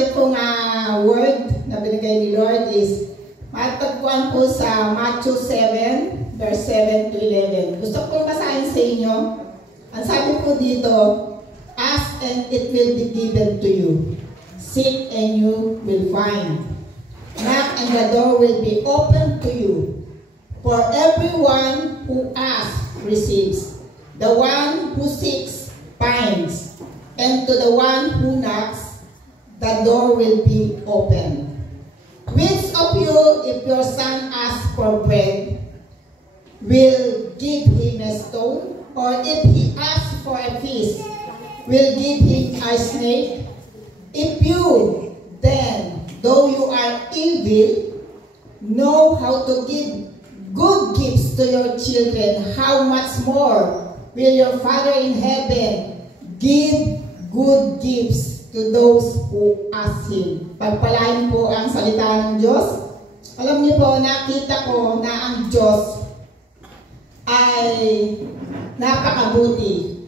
ating pong word na binigay ni Lord is matagpuan po sa Matthew 7, verse 7 to 11. Gusto ko basahin sa inyo. Ang sabi po dito, ask and it will be given to you. Seek and you will find. Knock and the door will be opened to you. For everyone who asks receives. The one who seeks finds. And to the one who knocks, the door will be opened. Which of you, if your son asks for bread, will give him a stone? Or if he asks for a fish, will give him a snake? If you, then, though you are evil, know how to give good gifts to your children, how much more will your Father in heaven give good gifts to those who ask Him? Pagpalain po ang salita ng Diyos. Alam niyo po, nakita ko na ang Diyos ay napakabuti.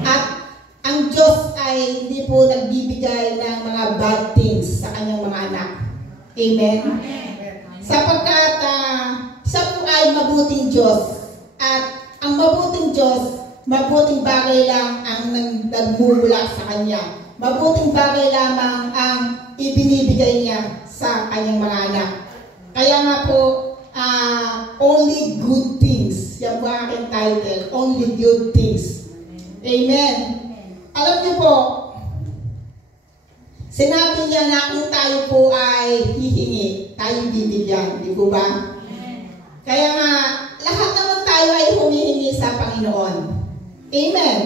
At ang Diyos ay hindi po nagbibigay ng mga bad things sa kanyang mga anak. Amen? Sapagkat siya po ay mabuting Diyos. At ang mabuting Diyos, mabuting bagay lang ang nagmumula sa Kanya. Mabuting bagay lamang ang ibinibigay niya sa kanyang mga anak. Kaya nga po, only good things. Yan po aking title, only good things. Amen. Alam niyo po, sinabi niya na kung tayo po ay hihingi, tayo bibigyan. Di po ba? Kaya nga, lahat naman tayo ay humihingi sa Panginoon. Amen.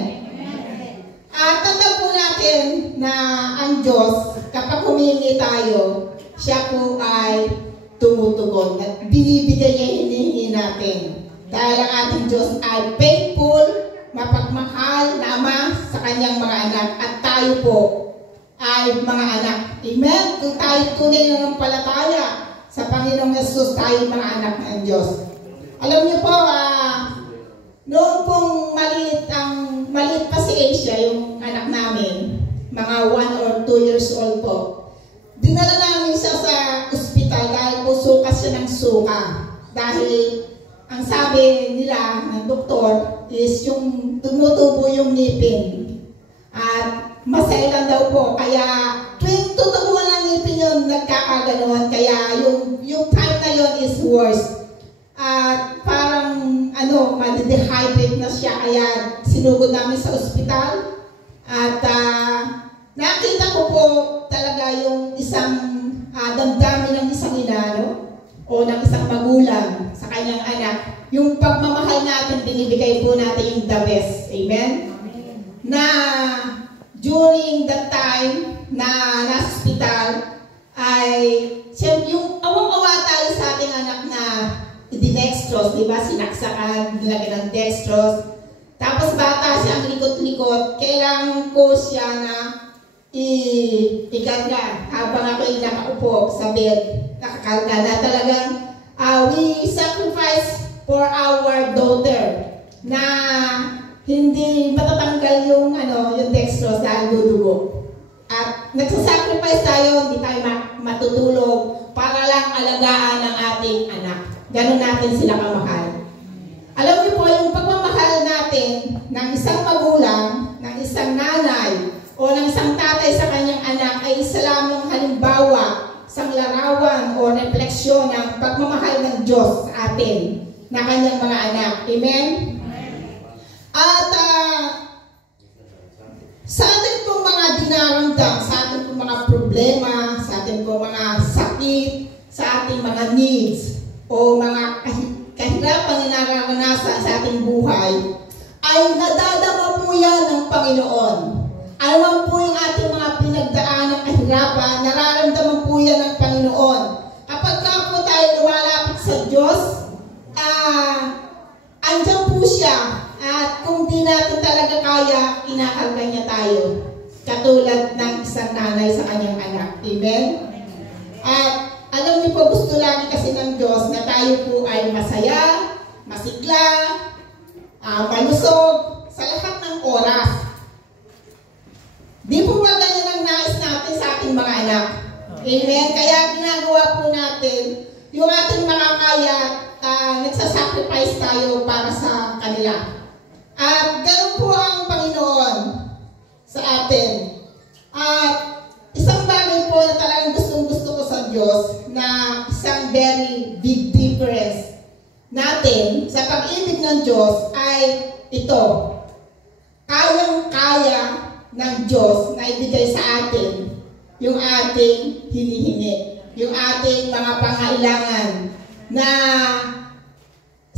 At tanda po natin na ang Diyos, kapag humihingi tayo, siya po ay tumutugon. At binibigay niya hinihingi natin. Dahil ang ating Diyos ay faithful, mapagmahal na Ama sa kanyang mga anak. At tayo po ay mga anak. Amen? Kung tayo tunay na ng palataya sa Panginoong Yesus, tayo mga anak ng Diyos. Alam niyo po, noong pong maliit pa si Asia, yung anak namin, mga 1 or 2 years old po, dinala namin siya sa ospital dahil po suka siya ng suka. Dahil ang sabi nila ng doktor is yung tumutubo yung ngipin. At masailan daw po. Kaya tuwing tutubuan ng ngipin yun, nagkakaganuhan. Kaya yung time na yun is worse. At parang ma-dehydrate na siya. Kaya sinugod namin sa ospital. At nakita ko po talaga yung isang damdamin ng isang ina, o ng isang magulang sa kanyang anak. Yung pagmamahal natin, binibigay po natin yung the best. Amen? Na during that time na hospital ay yung awang-awa tayo sa ating anak na dinextrose, di ba? Sinaksakan, nilagyan ng dextrose. Tapos bata siya, ang likot-likot. Kailangan ko siya na ikarga habang ako ay nakaupo sa bed, nakakarga na talagang we sacrifice for our daughter na hindi matatanggal yung dextrose dahil dudugo. At nagsasacrifice tayo, hindi tayo matutulog para lang alagaan ang ating anak. Ganun natin sila kamahal. Alam niyo po, yung pagmamahal natin ng isang magulang, ng isang nanay, o ng isang tatay sa kanyang anak ay isa lamang halimbawa, isang larawan o refleksyon ng pagmamahal ng Diyos sa atin, na kanyang mga anak. Amen? At sa atin pong mga dinaramdam, sa atin pong mga problema, sa atin pong mga sakit, sa ating mga needs, o mga kahirapan na nararanasan sa ating buhay, ay nadadama po yan ng Panginoon. Alam po yung ating mga pinagdaan ng kahirapan, nararamdaman po yan ng Panginoon. Kapag ka po tayo lumalapit sa Diyos, andyan po siya. At kung di natin talaga kaya, kinakarga niya tayo. Katulad ng isang nanay sa kanyang anak. Amen? At alam niyo po, gusto lagi kasi ng Diyos na tayo po ay masaya, masigla, malusog, sa lahat ng oras. Di po ba ganyan ang nais natin sa ating ating mga anak. Amen? Kaya ginagawa po natin yung ating mga kaya at nagsasacrifice tayo para sa kanila. At ganun po ang Panginoon sa atin. At isang bagay po na talagang gustong-gusto ko sa Diyos na isang very big difference natin sa pag-ibig ng Diyos ay ito. Kayang-kaya ng Diyos na ibigay sa atin yung ating hinihingi, yung ating mga pangailangan na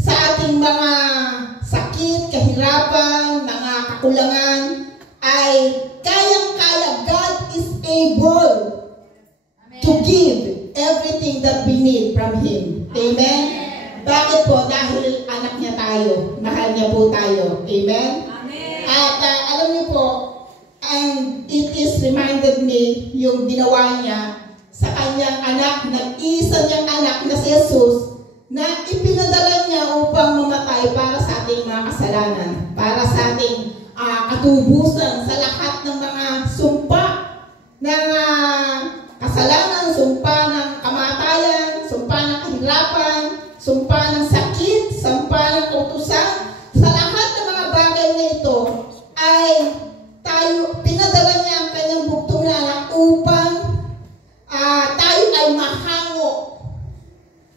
sa ating mga sakit, kahirapan, mga kakulangan ay kayang-kaya. God is able to give everything that we need from Him. Amen? Bakit po? Dahil anak niya tayo. Mahal niya po tayo. Amen? At alam niyo po, and it is reminded me yung ginawa niya sa kanyang anak, nag-isa niyang anak na si Jesus, na ipinadala niya upang mamatay para sa ating mga kasalanan, para sa ating katubusan sa lahat ng mga sumpa ng kasalanan, sumpa ng kamatayan, sumpa ng kahirapan, sumpa ng sakit, sumpa ng kautusan. Sa lahat ng mga bagay na ito ay pinadala niya ang kanyang buktong na anak upang tayo ay mahango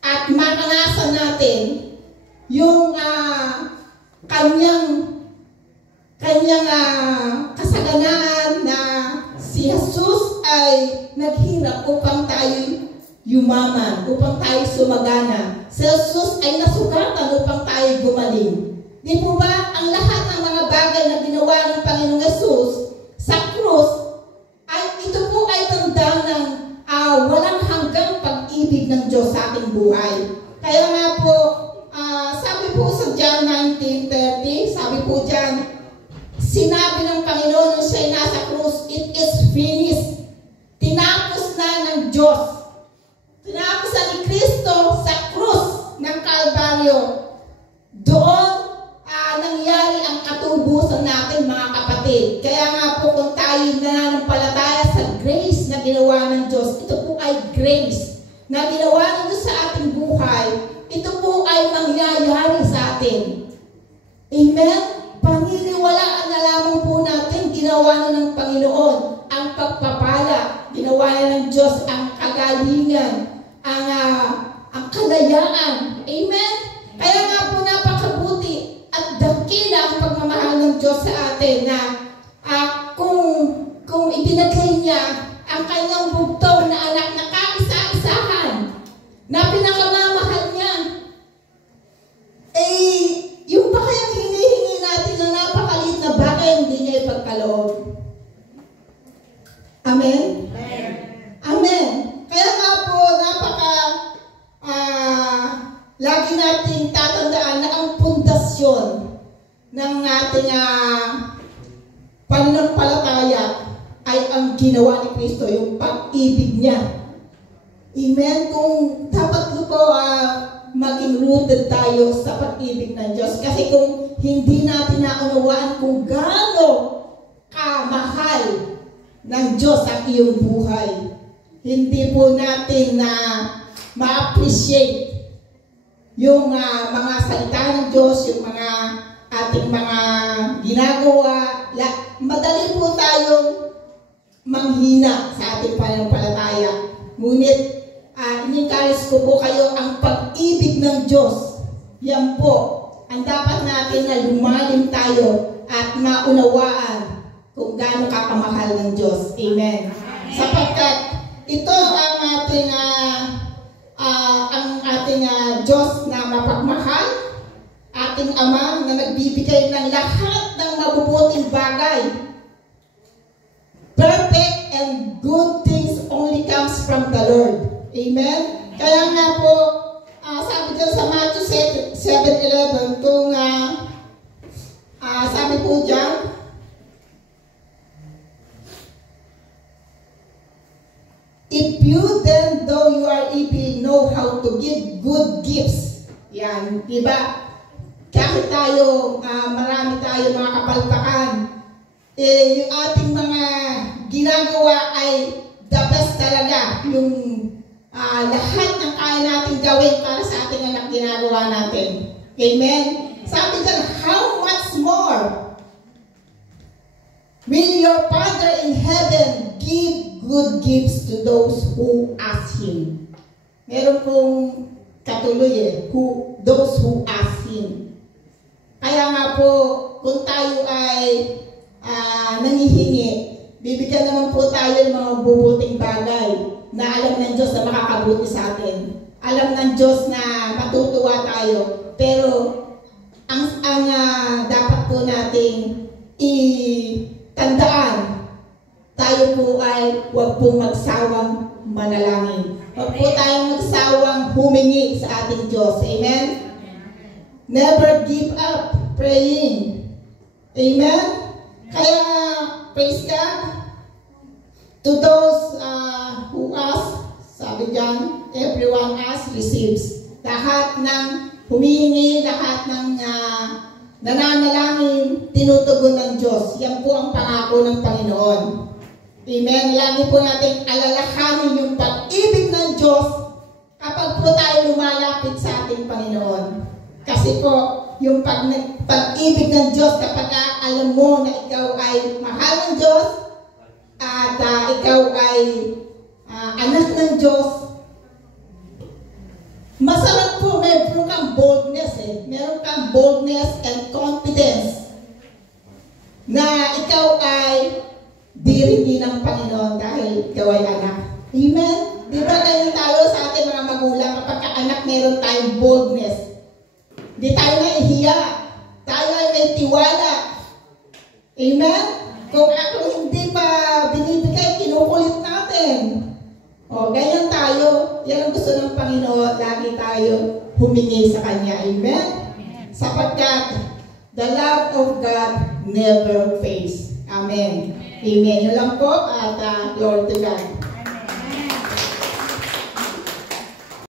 at maranasan natin yung kanyang kasaganaan na si Jesus ay naghirap upang tayo yumaman, upang tayo sumagana. Si Jesus ay nasugatan upang tayo gumaling. Di po ba ang lahat ng mga bagay na ginawa ng Panginoong Jesus sa krus ay ito po ay tanda ng walang hanggang pag-ibig ng Diyos sa ating buhay. Kaya nga po, sabi po sa John 19:30, sabi po dyan, sinabi ng Panginoon nung siya'y nasa krus, it is finished. Tinapos na ng Diyos. Tinapos na ni Kristo sa krus ng Kalbaryo. Doon nangyari ang katubusan natin, mga kapatid. Kaya nga po kung tayo nananampalataya sa grace na ginawa ng Diyos, ito po ay grace na ginawa ng Diyos sa ating buhay, ito po ay mangyayari sa atin. Amen? Paniniwalaan na lamang po natin, ginawa na ng Panginoon ang pagpapala, ginawa na ng Diyos ang kagalingan, ang kalayaan. Amen? Kaya nga po napakabuti at dakila ang pagmamahal ng Diyos sa atin na kung ibinagay niya ang kanyang bugtong na anak na kaisa-isahan na pinakamamahal niya, yung pa kayang hinihingi natin na napakaliit na bagay hindi niya ipagkaloob. Amen? Amen. Amen. Kaya nga po lagi nating tatandaan na ang pundasyon ng ating pananampalataya ay ang ginawa ni Kristo, yung pag-ibig niya. Amen? Kung dapat po maging rooted tayo sa pag-ibig ng Diyos. Kasi kung hindi natin naunawaan kung gaano kamahal ng Diyos ang iyong buhay, hindi po natin ma-appreciate yung mga salita ng Diyos, yung mga ating mga ginagawa. Madali po tayong manghina sa ating pananampalataya. Ngunit, in-encourage ko po kayo ang pag-ibig ng Diyos. Yan po, ang dapat natin na lumalim tayo at maunawaan kung gaano kakamahal ng Diyos. Amen. Sapagkat ito ang ating Diyos na mapagmahal, ating Ama na nagbibigay ng lahat ng mabubuting bagay. Perfect and good things only comes from the Lord. Amen? Kaya nga po, sabi dyan sa Matthew 7:11, kung sabi po dyan, if you then, though you are evil, know how to give good gifts. Yan, di ba? Kahit tayo, marami tayo mga kapalpakan, yung ating mga ginagawa ay dapat talaga yung lahat ng kaya natin gawin para sa ating anak ginagawa natin. Amen? Sabi dyan, how much more will your Father in heaven give good gifts to those who ask Him? Meron pong katuloy those who ask Him. Kaya nga po, kung tayo ay nangihingi, bibigyan naman po tayo ng mga bubuting bagay na alam ng Diyos na makakabuti sa atin. Alam ng Diyos na matutuwa tayo. Pero ang dapat po nating itandaan, tayo po ay huwag pong magsawang manalangin. Huwag po tayong magsawang humingi sa ating Diyos. Amen? Never give up praying. Amen? Kaya, praise God. To those who ask, sabi dyan, everyone asks, receives. Lahat ng humihingi, lahat ng nananalangin, tinutugon ng Diyos. Yan po ang pangako ng Panginoon. Amen? Lagi po natin alalahanin yung pag-ibig ng Diyos kapag po tayo lumalapit sa ating Panginoon. Kasi po, yung pag-ibig ng Diyos, kapag alam mo na ikaw ay mahal ng Diyos, at ikaw ay anak ng Diyos, masarap po, meron kang boldness meron kang boldness and confidence na ikaw ay diringin ng Panginoon dahil ikaw ay anak. Amen? Di ba ganyan tayo sa ating mga magulang, kapag anak meron tayong boldness, di tayo nahihiya, tayo ay may tiwala. Amen? Kung hindi pa binibigay, kinukulit natin. O, ganyan tayo. Yan ang gusto ng Panginoon. Lagi tayo humingi sa Kanya. Amen? Sapagkat the love of God never fails. Amen. Amen. Yun lang po at glory to God.